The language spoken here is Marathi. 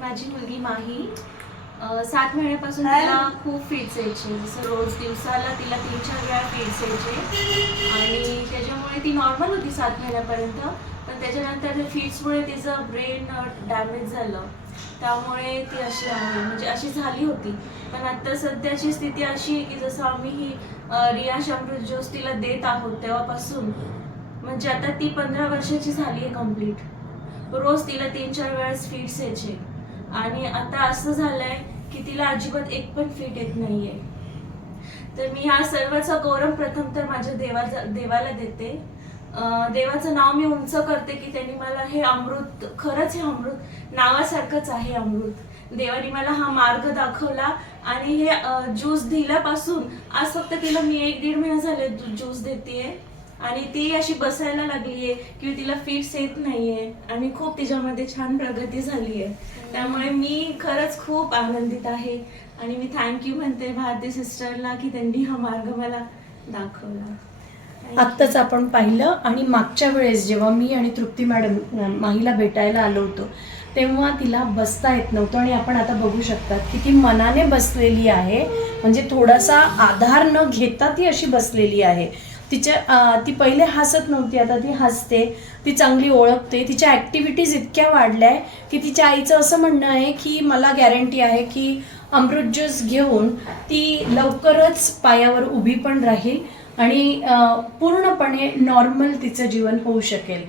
माझी मुलगी माही 7 महिन्यापासून तिला खूप फिट्स यायचे, जसं रोज दिवसाला तिला 3-4 वेळा फिट्स यायचे आणि त्याच्यामुळे ती नॉर्मल होती 7 महिन्यापर्यंत. पण त्याच्यानंतर फिट्समुळे तिचं ब्रेन डॅमेज झालं, त्यामुळे ती अशी आहे, म्हणजे अशी झाली होती. पण आता सध्याची स्थिती अशी आहे की जसं आम्ही ही रियाश अमृत ज्यूस तिला देत आहोत तेव्हापासून, म्हणजे आता ती 15 वर्षाची झाली आहे कंप्लीट. रोज तिला 3-4 वेळेस फिट्स यायचे आणि आता असं झालंय की तिला अजिबात एक पण फिट येत नाहीये. तर मी ह्या सर्वाचा गौरव प्रथम तर माझ्या देवाला देते. देवाचं नाव मी उंच करते की त्यांनी मला हे अमृत, खरंच हे अमृत नावासारखंच आहे अमृत. देवाने मला हा मार्ग दाखवला आणि हे ज्यूस दिल्यापासून आज फक्त तिला मी 1-1.5 महिना झाले ज्यूस देतेय आणि ती अशी बसायला लागलीये की तिला फिट्स येत नाहीये आणि खूप तिच्यामध्ये छान प्रगती झाली आहे. त्यामुळे मी खरंच खूप आनंदित आहे आणि मी थँक्यू म्हणते भारती सिस्टरला की त्यांनी हा मार्ग मला दाखवला. आत्ताच आपण पाहिलं आणि मागच्या वेळेस जेव्हा मी आणि तृप्ती मॅडम माहीला भेटायला आलो होतो तेव्हा तिला बसता येत नव्हतं आणि आपण आता बघू शकतात की ती मनाने बसलेली आहे, म्हणजे थोडासा आधार न घेता ती अशी बसलेली आहे. ती पहिले हसत नव्हती, आता ती हसते, ती चांगली ओळखते, तिच्या ॲक्टिव्हिटीज इतक्या वाढल्या आहे की तिच्या आईचं असं म्हणणं आहे की मला गॅरंटी आहे की अमृत ज्यूस घेऊन ती लवकरच पायावर उभी पण राहील आणि पूर्णपणे नॉर्मल तिचं जीवन होऊ शकेल.